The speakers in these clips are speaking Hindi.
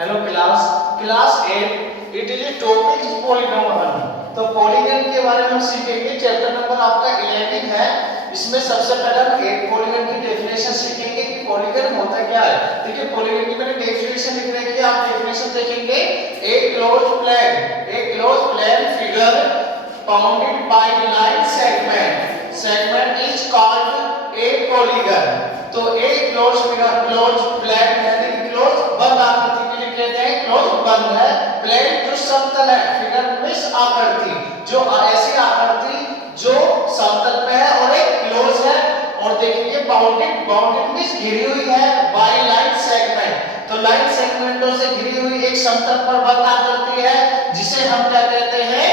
Hello class 8 it is a topic polygon. तो पॉलीगॉन के बारे में हम सीखेंगे। चैप्टर नंबर आपका 11 है। इसमें सबसे पहले हम एक पॉलीगॉन की डेफिनेशन सीखेंगे कि पॉलीगॉन होता क्या है। देखिए पॉलीगॉन की मैंने डेफिनेशन लिख रखी है, आप डेफिनेशन देखेंगे। A close plane figure bounded by line segment is called a polygon. तो ए क्लोज प्लेन है, क्लोज बंद आकृति के लिए कहते हैं क्लोज बंद है। प्लेन जो समतल है, फिगर मीन्स आकृति, जो ऐसी आकृति जो समतल पे है और एक क्लोज है। और देखिए बाउंडेड मीन्स घिरी हुई है बाय लाइन सेगमेंट। तो लाइन सेगमेंटों से घिरी हुई एक समतल पर बंद आकृति है, जिसे हम क्या कहते हैं,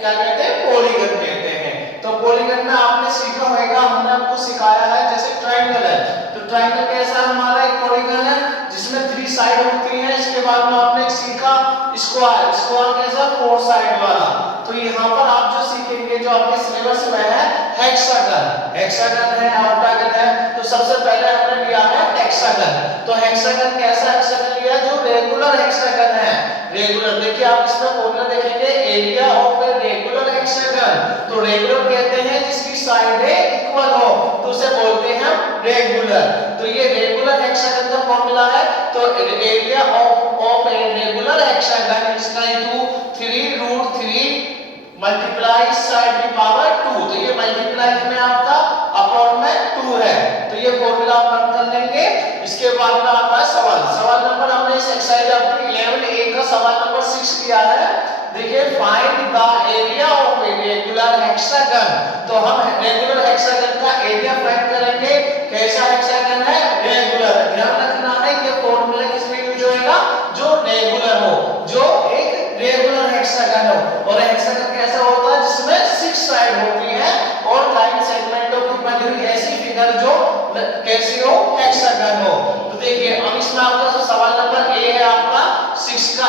क्या कहते हैं, पॉलीगॉन कहते हैं। तो पॉलीगॉन में आपने सीखा होगा, हमने आपको सिखाया है। जैसे ट्रायंगल है, तो ट्रायंगल कैसा हमारा एक पॉलीगॉन है जिसमें 3 साइड होती है। इसके बाद में आपने सीखा स्क्वायर कैसा 4 साइड वाला। तो यहाँ पर आप जो सीखेंगे, जो आपके सिलेबस में है, हेक्सागन है, ऑक्टागन है। तो सबसे पहले हमने लिया है हेक्सागन। तो हेक्सागन कैसा हेक्सागन लिया, जो रेगुलर हेक्सागन है। रेगुलर देखिए आप इसमें फॉर्मूला देखेंगे, area of a regular hexagon. तो रेगुलर कहते हैं जिसकी साइडें इक्वल हो, तो उसे बोलते हैं हम रेगुलर। तो ये रेगुलर हेक्सागन का फॉर्मूला है। तो area of a regular hexagon is equal to 3√3 multiply side की पावर 2। तो ये मल्टीप्लाई में आपका अपॉन में 2 है। तो ये फॉर्मूला आप रन कर लेंगे। इसके बाद में आता है सवाल नंबर, हमने इस एक्सरसाइज आपकी 11A का सवाल नंबर 6 किया है। देखिए find the area of a regular hexagon. तो हम रेगुलर हेक्सागन का एरिया फाइंड करेंगे। कैसा हेक्सागन है, रेगुलर। ध्यान रखना है ये फॉर्मूला किसमें यूज होएगा, जो रेगुलर हो, जो एक रेगुलर हेक्सागन हो। और हेक्सागन कैसा होता है, जिसमें 6 साइड होती है और लाइन सेगमेंटों की बनी हुई ऐसी फिगर जो कैसी हो, हेक्सागन हो। तो देखिए अब इसमें आपका जो सवाल नंबर ए है आपका 6 का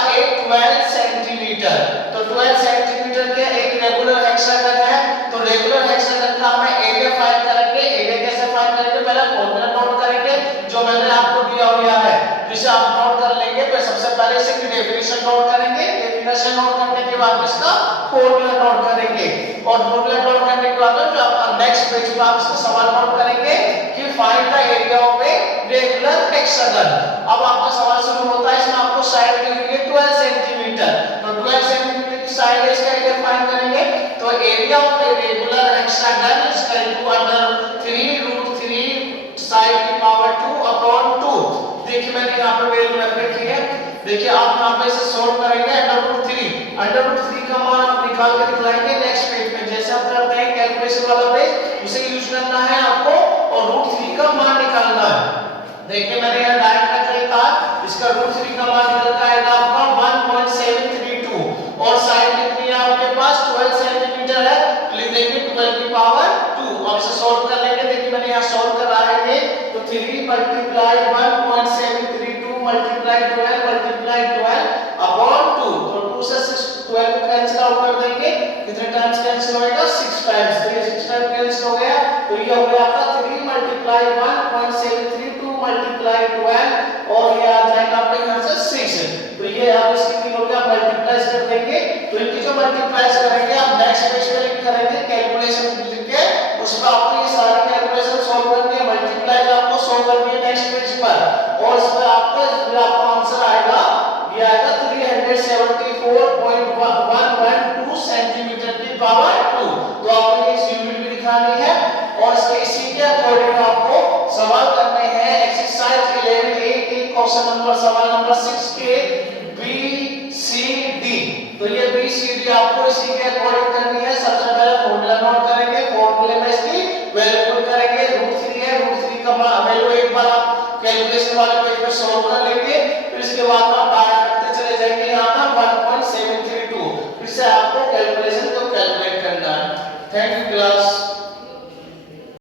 12 सेंटीमीटर। तो 12 सेंटीमीटर के एक रेगुलर हेक्सागन है। तो रेगुलर हेक्सागन का हमें एरिया फाइंड करेंगे। एरिया कैसे फाइंड करेंगे, पहले फॉर्मूला नोट करेंगे जो मैंने आपको दिया हुआ है, जिसे आप नोट कर लेंगे। तो सबसे पहले इसकी डेफिनेशन नोट करेंगे। डेफिनेशन नोट करने के बाद इसका फॉर्मूला नोट करेंगे। और फॉर्मूला नोट करने के बाद जो आप नेक्स्ट पेज पे आप इसका सवाल नोट करेंगे कि find the area of a regular hexagon. अब आपका सवाल शुरू होता है। इसमें आपको साइड दी हुई है 12 सेंटीमीटर। तो 12 सेंटीमीटर की साइड है, इसका एरिया फाइंड करेंगे। तो area of a regular hexagon is equal to under 3√3 side की पावर 2 अपॉन 2। देखिए मैंने यहाँ पे वैल्यू रख रखी है। देखिए आप यहाँ पे इसे सॉल्व करेंगे। अंडर रूट 3 का मान आप निकाल के दिखाएंगे नेक्स्ट पेज पे। जैसे आप करते हैं कैलकुलेशन वाला पेज, उसे यूज करना है आपको और √3 का मान निकालना है। देखिए मैंने यहाँ डायरेक्ट रख रखा है। इसका √3 का मान निकलता है आपका 1.732 और साइड कितनी है आपके पास, 12 सेंटीमीटर है। तो लिख देंगे 12 की पावर 2। अब इसे सॉल्व कर लेंगे। देखिए मैंने यहाँ सॉल्व कर रहा है। तो 3 मल्टीप्लाई 1.732 मल्टीप्लाई 12 अपॉन 2। तो 2 से 12 को कैंसिल आउट कर देंगे। कितने टाइम्स कैंसिल होएगा, 6 टाइम्स। तो ये 6 टाइम कैंसिल हो गया। तो ये हो गया आपका 3 मल्टीप्लाई 1.732 मल्टीप्लाई 12 और ये आ जाएगा आपके यहाँ से 6। तो ये आप इसकी तीन हो गया, मल्टीप्लाई कर देंगे। तो इनकी जो मल्टीप्लाई करेंगे आप नेक्स्ट पेज पे लिख करेंगे कैलकुलेशन लिख के, उसमें आपको ये सारी कैलकुलेशन सॉल्व करनी है। मल्टीप्लाई आपको सॉल्व करनी है नेक्स्ट पेज पर और इस पर आपका आंसर आएगा, ये आएगा 374.112 सेंटीमीटर की पावर 2। तो आपको इस यूनिट में दिखानी है और इसके इसी के अकॉर्डिंग आपको सवाल करने हैं। एक्सरसाइज 11A के क्वेश्चन नंबर सवाल नंबर 6 के BCD। तो ये BCD आपको इसी के अकॉर्डिंग करनी है। सबसे पहले फॉर्मूला नोट करेंगे। फॉर्मूले में इसकी वैल्यू पुट करेंगे। √3 है, √3 का वैल्यू एक बार आप कैलकुलेशन वाले पेज पे सॉल्व कर लेंगे। फिर इसके बाद आप डायरेक्ट करते चले जाएंगे यहाँ पर 1.732। फिर से आपको कैलकुलेशन को कैलकुलेट करना है। Thank you class.